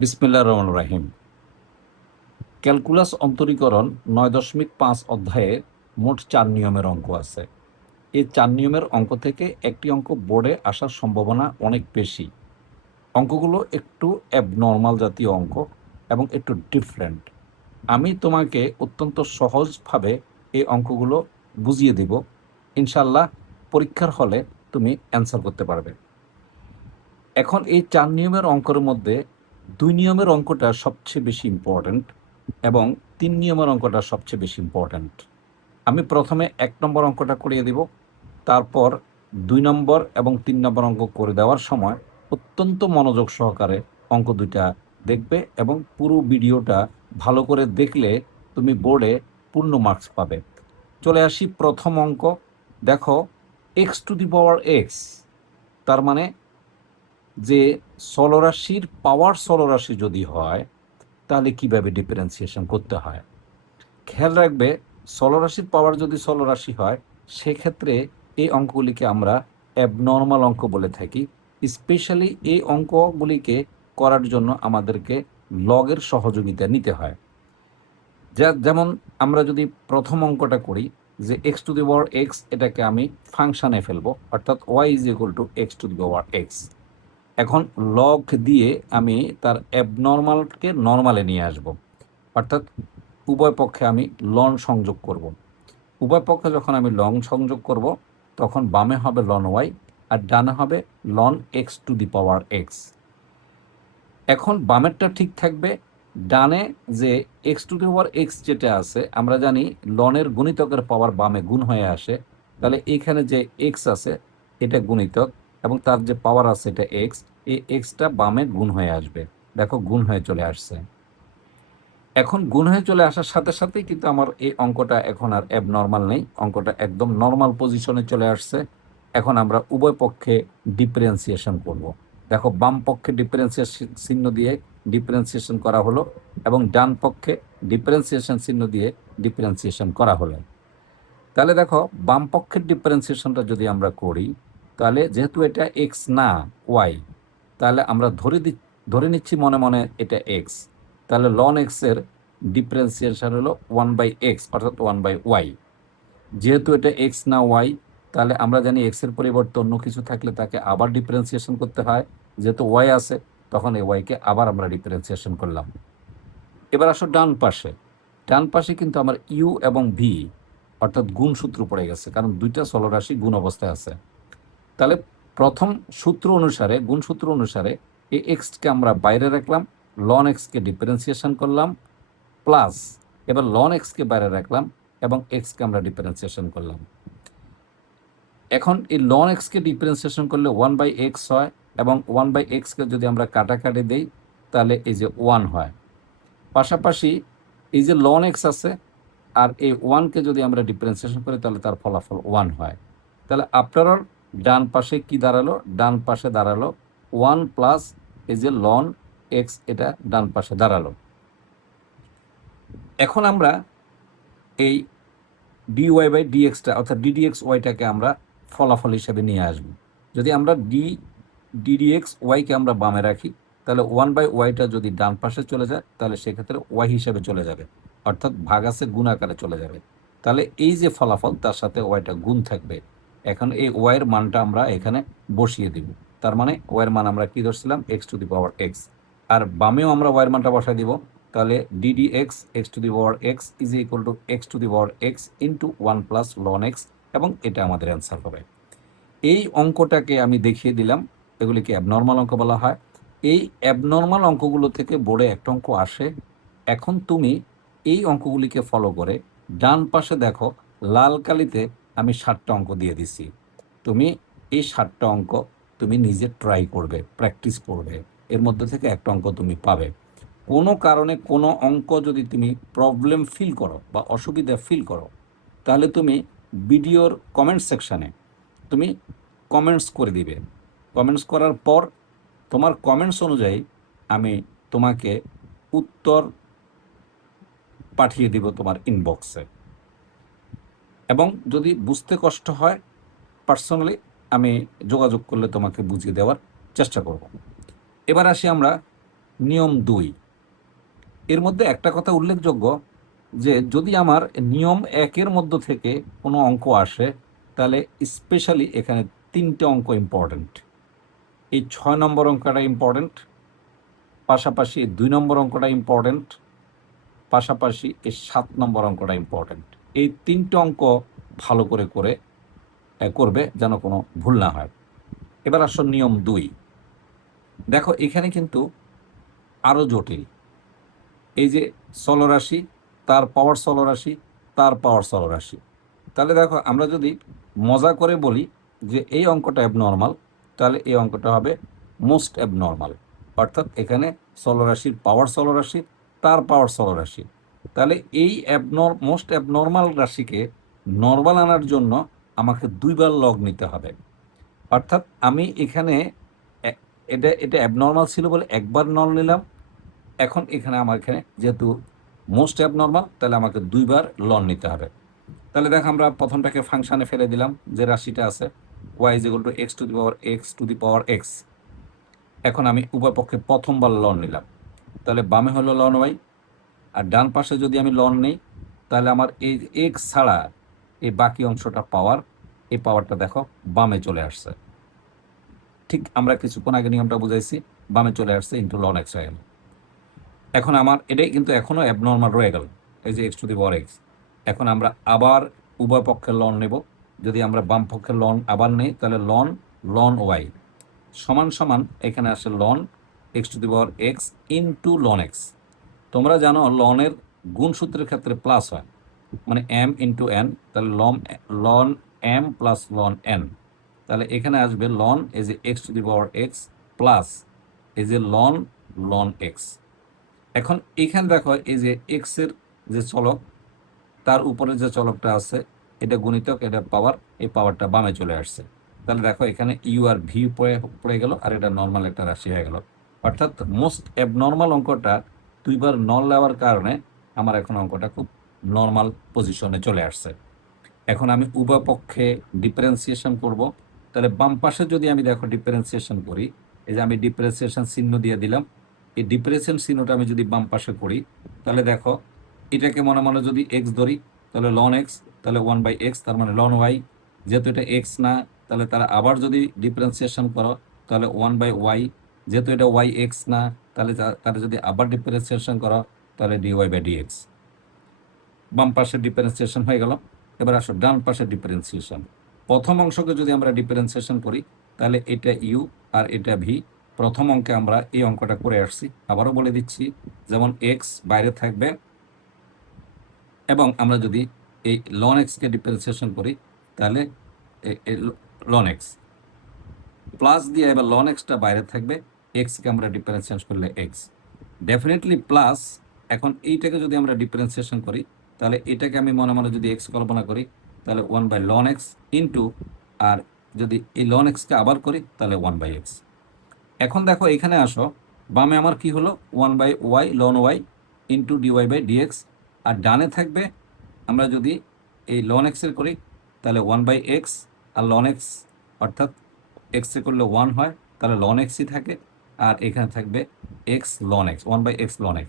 বিসমিল্লাহির রহমানির রহিম। ক্যালকুলাস অন্তরীকরণ ৯.৫ অধ্যায়ে মোট ৪ নিয়মের অঙ্ক আছে। এই ৪ নিয়মের অঙ্ক থেকে একটি অঙ্ক বোর্ডে আসার সম্ভাবনা অনেক বেশি। অঙ্কগুলো একটু অ্যাবনর্মাল জাতীয় অঙ্ক এবং একটু ডিফারেন্ট। আমি তোমাকে অত্যন্ত সহজভাবে এই অঙ্কগুলো বুঝিয়ে দিব। ইনশাআল্লাহ পরীক্ষার হলে তুমি অ্যান্সার করতে পারবে। এখন এই ৪ নিয়মের অঙ্কের মধ্যে ২ নিয়মের অঙ্কটা সবচেয়ে বেশি ইম্পর্ট্যান্ট এবং ৩ নিয়মের অঙ্কটা সবচেয়ে বেশি ইম্পর্ট্যান্ট। আমি প্রথমে ১ নম্বর অঙ্কটা করিয়ে দিব, তারপর ২ নম্বর এবং ৩ নম্বর অঙ্ক করে দেওয়ার সময় অত্যন্ত মনোযোগ সহকারে অঙ্ক ২টা দেখবে এবং পুরো ভিডিওটা ভালো করে দেখলে তুমি বোর্ডে পূর্ণ মার্কস পাবে। চলে আসি প্রথম অঙ্ক। দেখো, x⁴x, তার মানে যে চলরাশির পাওয়ার চলরাশি যদি হয় তাহলে কিভাবে ডিফারেন্সিয়েশন করতে হয়। খেয়াল রাখবে, চলরাশির পাওয়ার যদি চলরাশি হয় সেক্ষেত্রে এই অঙ্কগুলিকে আমরা অ্যাবনর্মাল অঙ্ক বলে থাকি। স্পেশালি এই অঙ্কগুলিকে করার জন্য আমাদেরকে লগের সহযোগিতা নিতে হয়। যেমন আমরা যদি প্রথম অঙ্কটা করি যে x⁴x, এটাকে আমি ফাংশানে ফেলবো, অর্থাৎ y=x⁴x। এখন লগ দিয়ে আমি তার অ্যাবনর্মালকে নর্মালে নিয়ে আসব, অর্থাৎ উভয় পক্ষে আমি লন সংযোগ করব। উভয় পক্ষে যখন আমি লন সংযোগ করব তখন বামে হবে লন ওয়াই আর ডানে হবে লন x⁴x। এখন বামেরটা ঠিক থাকবে, ডানে যে x⁴x যেটা আছে আমরা জানি লনের গুণিতকের পাওয়ার বামে গুণ হয়ে আসে, তাহলে এখানে যে x আছে এটা গুণিতক এবং তার যে পাওয়ার আছে এটা x, এই এক্সটা বামে গুণ হয়ে আসবে। দেখো গুণ হয়ে চলে আসছে। এখন গুণ হয়ে চলে আসার সাথে সাথেই কিন্তু আমার এই অঙ্কটা এখন আর অ্যাবনর্মাল নেই, অঙ্কটা একদম নর্মাল পজিশনে চলে আসছে। এখন আমরা উভয় পক্ষে ডিফারেন্সিয়েশন করব। দেখো, বাম পক্ষে ডিফারেন্সিয়েশন চিহ্ন দিয়ে ডিফারেন্সিয়েশন করা হলো এবং ডান পক্ষে ডিফারেন্সিয়েশন চিহ্ন দিয়ে ডিফারেন্সিয়েশন করা হলো। তাহলে দেখো, বাম পক্ষের ডিফারেন্সিয়েশনটা যদি আমরা করি তাহলে যেহেতু এটা এক্স না ওয়াই, তাহলে আমরা ধরে নিচ্ছি মনে মনে এটা এক্স, তাহলে লন এক্সের ডিফারেন্সিয়েশন হলো 1/x অর্থাৎ 1/y। যেহেতু এটা এক্স না ওয়াই, তাহলে আমরা জানি এক্সের পরিবর্তে অন্য কিছু থাকলে তাকে আবার ডিফারেন্সিয়েশন করতে হয়। যেহেতু ওয়াই আছে তখন এই ওয়াইকে আবার আমরা ডিফারেন্সিয়েশন করলাম। এবার আসো ডান পাশে। ডান পাশে কিন্তু আমার ইউ এবং ভি অর্থাৎ গুণ সূত্র পড়ে গেছে, কারণ দুইটা চলরাশি গুণ অবস্থায় আছে। তাহলে প্রথম সূত্র অনুসারে, গুণ সূত্র অনুসারে এই এক্সকে আমরা বাইরে রাখলাম, লন এক্সকে ডিফারেন্সিয়েশন করলাম, প্লাস এবার লন এক্সকে বাইরে রাখলাম এবং এক্সকে আমরা ডিফারেন্সিয়েশন করলাম। এখন এই লন এক্সকে ডিফারেন্সিয়েশন করলে 1/x হয় এবং 1/xকে যদি আমরা কাটাকাটি দিই তাহলে এই যে 1 হয়। পাশাপাশি এই যে লন এক্স আছে আর এই 1কে যদি আমরা ডিফারেন্সিয়েশন করি তাহলে তার ফলাফল 1 হয়। তাহলে আফটার অল ডান পাশে কি দাঁড়ালো? ডান পাশে দাঁড়ালো 1 প্লাস এই যে লন এক্স, এটা ডান পাশে দাঁড়ালো। এখন আমরা এই dy/dxটা অর্থাৎ ddx/yটাকে আমরা ফলাফল হিসেবে নিয়ে আসব। যদি আমরা ddx/yকে আমরা বামে রাখি তাহলে 1/yটা যদি ডান পাশে চলে যায় তাহলে সেক্ষেত্রে y হিসেবে চলে যাবে, অর্থাৎ ভাগ আছে গুণ আকারে চলে যাবে। তাহলে এই যে ফলাফল তার সাথে ওয়াইটা গুণ থাকবে। এখন এই ওয়াইয়ের মানটা আমরা এখানে বসিয়ে দিব। তার মানে ওয়াইয়ের মান আমরা কি ধরছিলাম? x⁴x। আর বামেও আমরা ওয়াইয়ের মানটা বসাই দিব। তাহলে ddx x⁴x is equal two x⁴x into 1 plus loan x, এবং এটা আমাদের অ্যান্সার হবে। এই অঙ্কটাকে আমি দেখিয়ে দিলাম, এগুলিকে অ্যাবনর্মাল অঙ্ক বলা হয়। এই অ্যাবনর্মাল অঙ্কগুলো থেকে বোর্ডে একটা অঙ্ক আসে। এখন তুমি এই অঙ্কগুলিকে ফলো করে ডান পাশে দেখো লাল কালিতে আমি 7টা অঙ্ক দিয়ে দিছি। তুমি এই 7টা অঙ্ক তুমি নিজে ট্রাই করবে, প্র্যাকটিস করবে, এর মধ্যে থেকে একটা অঙ্ক তুমি পাবে। কোনো কারণে কোনো অঙ্ক যদি তুমি প্রবলেম ফিল করো বা অসুবিধা ফিল করো তাহলে তুমি ভিডিওর কমেন্ট সেকশানে তুমি কমেন্টস করে দিবে। কমেন্টস করার পর তোমার কমেন্টস অনুযায়ী আমি তোমাকে উত্তর পাঠিয়ে দিব তোমার ইনবক্সে, এবং যদি বুঝতে কষ্ট হয় পার্সোনালি আমি যোগাযোগ করলে তোমাকে বুঝিয়ে দেওয়ার চেষ্টা করব। এবার আসি আমরা নিয়ম 2। এর মধ্যে একটা কথা উল্লেখযোগ্য যে যদি আমার নিয়ম 1-এর মধ্য থেকে কোনো অঙ্ক আসে তাহলে স্পেশালি এখানে 3টে অঙ্ক ইম্পর্ট্যান্ট। এই 6 নম্বর অঙ্কটা ইম্পর্ট্যান্ট, পাশাপাশি 2 নম্বর অঙ্কটা ইম্পর্ট্যান্ট, পাশাপাশি এই 7 নম্বর অঙ্কটা ইম্পর্ট্যান্ট। এই 3টে অঙ্ক ভালো করে করবে যেন কোনো ভুল না হয়। এবার আসো নিয়ম 2। দেখো এখানে কিন্তু আরও জটিল। এই যে চলরাশি, তার পাওয়ার চলরাশি, তার পাওয়ার চলরাশি। তাহলে দেখো আমরা যদি মজা করে বলি যে এই অঙ্কটা অ্যাবনর্মাল, তাহলে এই অঙ্কটা হবে মোস্ট অ্যাবনর্মাল। অর্থাৎ এখানে চলরাশির পাওয়ার চলরাশি, তার পাওয়ার চলরাশি। তাহলে এই মোস্ট অ্যাবনর্মাল রাশিকে নর্মাল আনার জন্য আমাকে 2বার লগ নিতে হবে। অর্থাৎ আমি এখানে এটা এটা অ্যাবনর্মাল ছিল বলে একবার নল নিলাম। এখন এখানে আমার এখানে যেহেতু মোস্ট অ্যাবনর্মাল, তাহলে আমাকে 2বার লন নিতে হবে। তাহলে দেখো আমরা প্রথমটাকে ফাংশানে ফেলে দিলাম, যে রাশিটা আছে y = x⁴x। এখন আমি উভয় পক্ষে প্রথমবার লন নিলাম, তাহলে বামে হলো লন y, আর ডান পাশে যদি আমি লন নেই তাহলে আমার এই x ছাড়া এই বাকি অংশটা পাওয়ার, এই পাওয়ারটা দেখো বামে চলে আসছে। ঠিক আমরা কিছুক্ষণ আগে নিয়মটা বুঝাইছি, বামে চলে আসছে ইন্টু লন x হয়ে গেল। এখন আমার এটাই কিন্তু এখনও অ্যাবনর্মাল রয়ে গেল, এই যে x⁴x। এখন আমরা আবার উভয় পক্ষের লন নেব। যদি আমরা বাম পক্ষের লন আবার নেই তাহলে লন y সমান সমান এখানে আসে loan x⁴x into loan x। তোমরা জানো লনের গুণসূত্রের ক্ষেত্রে প্লাস হয়, মানে m ইন্টু n, তাহলে লন m প্লাস লন n। তাহলে এখানে আসবে লন এই যে x⁴x প্লাস এই যে লন x। এখন এখানে দেখো এই যে এক্সের যে চলক, তার উপরে যে চলকটা আছে এটা গুণিতক, এটা পাওয়ার, এই পাওয়ারটা বামে চলে আসছে। তাহলে দেখো এখানে ইউ আর ভি পড়ে গেল, আর এটা নর্মাল একটা রাশি হয়ে গেল। অর্থাৎ মোস্ট অ্যাবনর্মাল অঙ্কটা 2বার নল নেওয়ার কারণে আমার এখন অঙ্কটা খুব নর্মাল পজিশনে চলে আসছে। এখন আমি উভয় পক্ষে ডিফারেন্সিয়েশন করব। তাহলে বাম পাশে যদি আমি দেখো ডিফারেন্সিয়েশন করি, এই যে আমি ডিফারেন্সিয়েশন চিহ্ন দিয়ে দিলাম, এই ডিফারেন্সিয়েশন চিহ্নটা আমি যদি বাম পাশে করি তাহলে দেখো এটাকে মনে মনে যদি x ধরি তাহলে লন x, তাহলে 1/x, তার মানে লন y। যেহেতু এটা x না, তাহলে তারা আবার যদি ডিফারেন্সিয়েশন করো তাহলে 1/y। যেহেতু এটা y(x) না, তাহলে তারা যদি আবার ডিফারেন্সিয়েশন করো তাহলে dy/dx। বাম পাশের ডিফারেন্সিয়েশন হয়ে গেল। এবার আসো ডান পাশের ডিফারেন্সিয়েশন। প্রথম অংশকে যদি আমরা ডিফারেন্সিয়েশন করি তাহলে এটা ইউ আর এটা ভি। প্রথম অঙ্কে আমরা এই অঙ্কটা করে আসছি, আবারও বলে দিচ্ছি, যেমন এক্স বাইরে থাকবে এবং আমরা যদি এই লন এক্সকে ডিফারেন্সিয়েশন করি তাহলে লন এক্স প্লাস দিয়ে, এবার লন এক্সটা বাইরে থাকবে, এক্সকে আমরা ডিফারেন্সিয়েশন করলে এক্স ডেফিনেটলি প্লাস। এখন এইটাকে যদি আমরা ডিফারেন্সিয়েশন করি তাহলে এটাকে আমি মনে মনে যদি এক্স কল্পনা করি তাহলে 1/ln x ইন্টু, আর যদি এই লন এক্সকে আবার করি তাহলে 1/x। এখন দেখো এখানে আসো, বামে আমার কি হলো 1/y loan y into dy/dx, আর ডানে থাকবে আমরা যদি এই লন এক্সের করি তাহলে 1/x, আর লন এক্স অর্থাৎ এক্সে করলে 1 হয়, তাহলে লন এক্সই থাকে, আর এখানে থাকবে x ln x, 1/x ln x।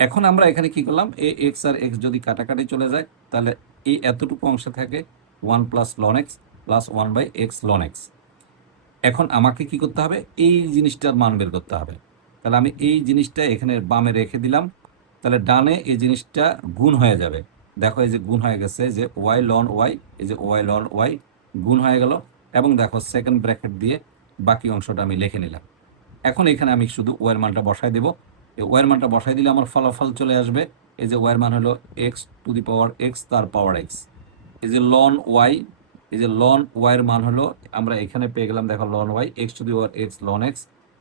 এখন আমরা এখানে কি করলাম, এই এক্স আর এক্স যদি কাটাকাটি চলে যায় তাহলে এই এতটুকু অংশে থাকে 1 + ln x plus 1/x ln x। এখন আমাকে কি করতে হবে, এই জিনিসটার মান বের করতে হবে। তাহলে আমি এই জিনিসটা এখানে বামে রেখে দিলাম, তাহলে ডানে এই জিনিসটা গুণ হয়ে যাবে। দেখো এই যে গুণ হয়ে গেছে, যে y ln y, এই যে y ln y গুণ হয়ে গেল, এবং দেখো সেকেন্ড ব্র্যাকেট দিয়ে বাকি অংশটা আমি লিখে নিলাম। এখন এখানে আমি শুধু ওয়ের মানটা বসাই দেব। এই ওয়ের মানটা বসাই দিলে আমার ফলাফল চলে আসবে, এই যে ওয়ের মান হলো x⁴x তার পাওয়ার x। এই যে লন ওয়াই, এই যে লন ওয়াইয়ের মান হলো আমরা এখানে পেয়ে গেলাম, দেখো loan Y x⁴x ln x,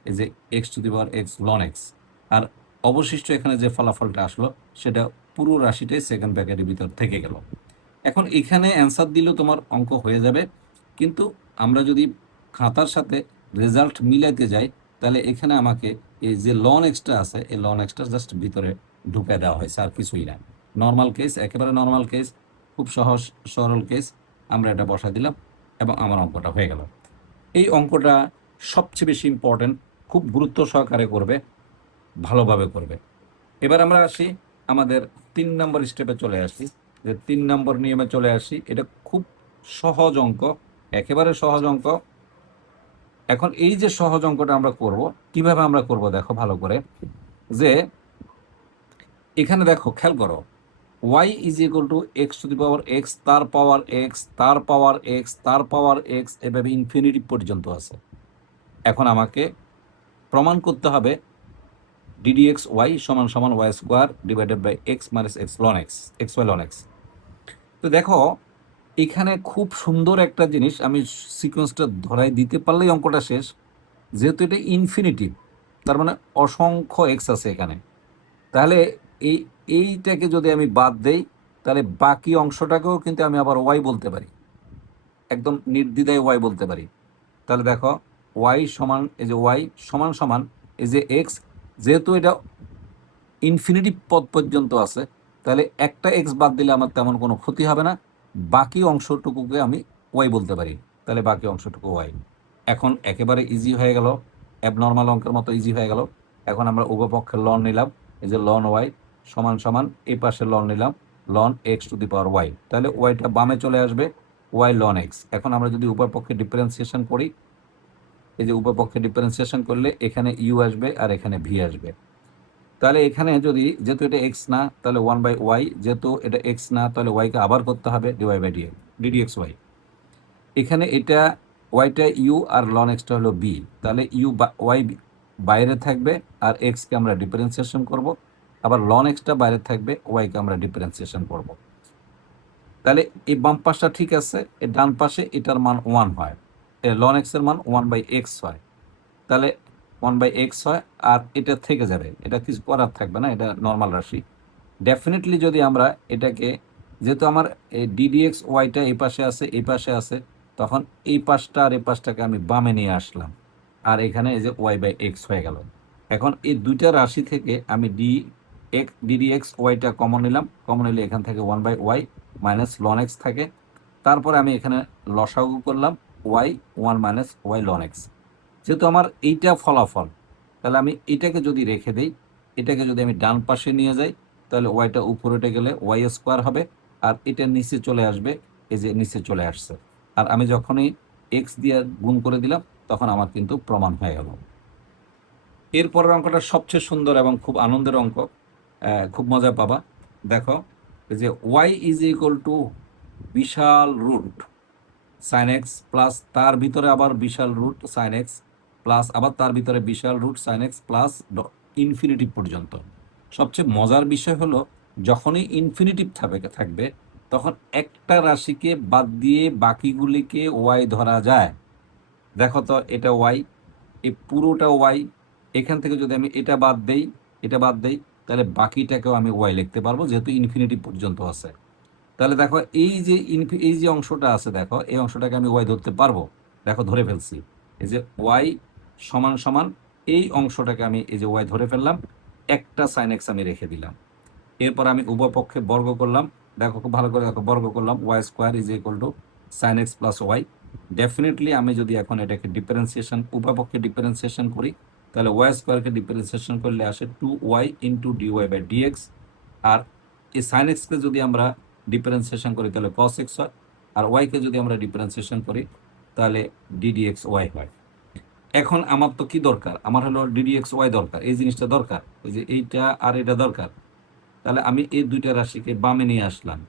এই যে x⁴x ln x। আর অবশিষ্ট এখানে যে ফলাফলটা আসলো সেটা পুরো রাশিটাই সেকেন্ড ব্র্যাকেটের ভিতর থেকে গেল। এখন এখানে অ্যান্সার দিলেও তোমার অঙ্ক হয়ে যাবে, কিন্তু আমরা যদি খাতার সাথে রেজাল্ট মিলাইতে যাই তাহলে এখানে আমাকে এই যে লন এক্সটা আছে, এই লন এক্সটা জাস্ট ভিতরে ঢুকে দেওয়া হয়েছে, আর কিছুই না। নর্মাল কেস, একেবারে নর্মাল কেস, খুব সহজ সরল কেস, আমরা এটা বসা দিলাম এবং আমার অঙ্কটা হয়ে গেল। এই অঙ্কটা সবচেয়ে বেশি ইম্পর্টেন্ট, খুব গুরুত্ব সহকারে করবে। ভালোভাবে করবে। এবার আমরা আসি আমাদের 3 নম্বর স্টেপে চলে আসি, যে 3 নম্বর নিয়মে চলে আসি। এটা খুব সহজ অঙ্ক, একেবারে সহজ অঙ্ক। এখন এই যে সহজ অঙ্কটা আমরা করব, কিভাবে আমরা করব দেখো ভালো করে, যে এখানে দেখো খেয়াল করো, y is equal two x to the power x, তার পাওয়ার এক্স, তার পাওয়ার এক্স, তার পাওয়ার এক্স, এভাবে ইনফিনিটি পর্যন্ত আছে। এখন আমাকে প্রমাণ করতে হবে ডিডিএক্স ওয়াই সমান সমান y square divided by x minus x লন এক্স, এক্স ওয়াই লন এক্স। তো দেখো এখানে খুব সুন্দর একটা জিনিস, আমি সিকোয়েন্সটা ধরাই দিতে পারলেই অঙ্কটা শেষ। যেহেতু এটা ইনফিনিটিভ, তার মানে অসংখ্য এক্স আছে এখানে, তাহলে এই এইটাকে যদি আমি বাদ দেই, তাহলে বাকি অংশটাকেও কিন্তু আমি আবার ওয়াই বলতে পারি, একদম নির্দ্বিধায় ওয়াই বলতে পারি। তাহলে দেখো ওয়াই সমান, এই যে ওয়াই সমান সমান এই যে এক্স, যেহেতু এটা ইনফিনিটি পদ পর্যন্ত আছে, তাহলে একটা এক্স বাদ দিলে আমার তেমন কোনো ক্ষতি হবে না, বাকি অংশটুকুকে আমি ওয়াই বলতে পারি, তাহলে বাকি অংশটুকু ওয়াই। এখন একেবারে ইজি হয়ে গেল, অ্যাবনর্মাল অঙ্কের মতো ইজি হয়ে গেল। এখন আমরা উভয় পক্ষের লন নিলাম, এই যে লন ওয়াই সমান সমান এই পাশে লন নিলাম লন x to the power y, তাহলে ওয়াইটা বামে চলে আসবে, ওয়াই লন এক্স। এখন আমরা যদি উভয় পক্ষে ডিফারেন্সিয়েশন করি, এই যে উভয় পক্ষে ডিফারেন্সিয়েশন করলে এখানে ইউ আসবে আর এখানে ভি আসবে। তাহলে এখানে যদি, যেহেতু এটা এক্স না, তাহলে 1/y, যেহেতু এটা এক্স না, তাহলে ওয়াইকে আবার করতে হবে ডিওয়াই বাই ডিডিএক্স ওয়াই। এখানে এটা ওয়াইটা ইউ আর লন এক্সটা হলো বি, তাহলে ইউ ওয়াই বাইরে থাকবে আর এক্সকে আমরা ডিফারেন্সিয়েশন করব, আবার লন এক্সটা বাইরে থাকবে, ওয়াইকে আমরা ডিফারেন্সিয়েশন করব। তাহলে এই বাম পাশটা ঠিক আছে, এই ডান পাশে এটার মান 1 হয়, লন এক্সের মান 1/x হয়, তাহলে 1/x হয়, আর এটা থেকে যাবে, এটা কিছু করার থাকবে না, এটা নর্মাল রাশি। ডেফিনেটলি যদি আমরা এটাকে, যেহেতু আমার এই ডিডিএক্স ওয়াইটা এই পাশে আছে এই পাশে আছে, তখন এই পাশটা আর এই পাশটাকে আমি বামে নিয়ে আসলাম, আর এখানে এই যে y/x হয়ে গেল। এখন এই দুইটা রাশি থেকে আমি ডিডিএক্স ওয়াইটা কমন নিলাম, কমন নিলে এখান থেকে 1/y মাইনাস লন এক্স থাকে, তারপরে আমি এখানে লসাগু করলাম ওয়াই 1 মাইনাস ওয়াই লন এক্স। যেহেতু আমার এইটা ফলাফল, তাহলে আমি এটাকে যদি রেখে দিই, এটাকে যদি আমি ডান পাশে নিয়ে যাই, তাহলে ওয়াইটা উপরে গেলে ওয়াই স্কোয়ার হবে, আর এটা নিচে চলে আসবে, এই যে নিচে চলে আসছে। আর আমি যখনই এক্স দিয়ে গুণ করে দিলাম, তখন আমার কিন্তু প্রমাণ হয়ে গেল। এরপরের অঙ্কটা সবচেয়ে সুন্দর এবং খুব আনন্দের অঙ্ক, খুব মজা পাবা। দেখো এই যে ওয়াই ইজ ইকুয়াল টু বিশাল রুট সাইন এক্স প্লাস তার ভিতরে আবার বিশাল রুট সাইন এক্স প্লাস আবার তার ভিতরে বিশাল root sign x plus infinity পর্যন্ত। সবচেয়ে মজার বিষয় হলো, যখনই ইনফিনিটিভ থাকবে তখন একটা রাশিকে বাদ দিয়ে বাকিগুলিকে ওয়াই ধরা যায়। দেখো তো এটা ওয়াই, এই পুরোটা ওয়াই, এখান থেকে যদি আমি এটা বাদ দেই, এটা বাদ দেই, তাহলে বাকিটাকেও আমি ওয়াই লিখতে পারবো, যেহেতু ইনফিনিটিভ পর্যন্ত আছে। তাহলে দেখো এই যে অংশটা আছে, দেখো এই অংশটাকে আমি ওয়াই ধরতে পারবো, দেখো ধরে ফেলছি। এই যে ওয়াই সমান সমান এই অংশটাকে আমি এই যে ওয়াই ধরে ফেললাম, একটা সাইন এক্স আমি রেখে দিলাম। এরপর আমি উভয় পক্ষে বর্গ করলাম, দেখো খুব ভালো করে দেখো, বর্গ করলাম y square is equal to sine x plus y. Definitely আমি যদি এখন এটাকে ডিফারেন্সিয়েশন, উভয় পক্ষে ডিফারেন্সিয়েশন করি, তাহলে ওয়াই স্কোয়ারকে ডিফারেন্সিয়েশন করলে আসে 2y into dy by dx. আর এই সাইন এক্সকে যদি আমরা ডিফারেন্সিয়েশন করি তাহলে কস এক্স হয়, আর ওয়াইকে যদি আমরা ডিফারেন্সিয়েশন করি তাহলে ডিডিএক্স ওয়াই হয়। এখন আমার তো কি দরকার, আমার হলো ডিডিএক্স ওয়াই দরকার, এই জিনিসটা দরকার, এই যে এইটা আর এটা দরকার। তাহলে আমি এই দুইটা রাশিকে বামে নিয়ে আসলাম,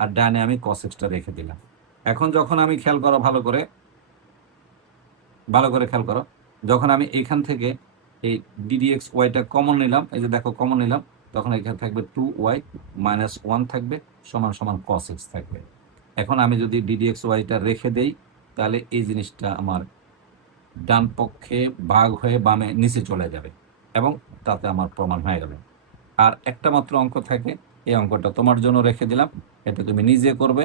আর ডানে আমি কস এক্সটা রেখে দিলাম। এখন যখন আমি খেয়াল করো ভালো করে, ভালো করে খেয়াল করো, যখন আমি এখান থেকে এই ডিডিএক্স ওয়াইটা কমন নিলাম, এই যে দেখো কমন নিলাম, তখন এখানে থাকবে 2y মাইনাস 1 থাকবে সমান সমান cos x থাকবে। এখন আমি যদি ডিডিএক্স ওয়াইটা রেখে দেই, তাহলে এই জিনিসটা আমার ডান পক্ষে ভাগ হয়ে বামে নিচে চলে যাবে, এবং তাতে আমার প্রমাণ হয়ে যাবে। আর একটা মাত্র অঙ্ক থাকে, এই অঙ্কটা তোমার জন্য রেখে দিলাম, এটা তুমি নিজে করবে,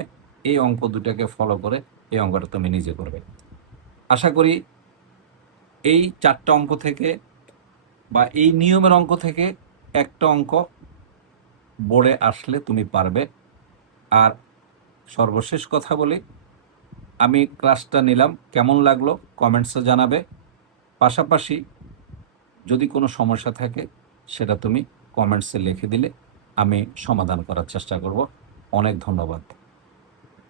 এই অঙ্ক দুটাকে ফলো করে এই অঙ্কটা তুমি নিজে করবে। আশা করি এই 4টা অঙ্ক থেকে বা এই নিয়মের অঙ্ক থেকে একটা অঙ্ক বোর্ডে আসলে তুমি পারবে। আর সর্বশেষ কথা বলি, আমি ক্লাসটা নিলাম, কেমন লাগলো কমেন্টসে জানাবে। পাশাপাশি যদি কোনো সমস্যা থাকে সেটা তুমি কমেন্টসে লিখে দিলে আমি সমাধান করার চেষ্টা করব। অনেক ধন্যবাদ।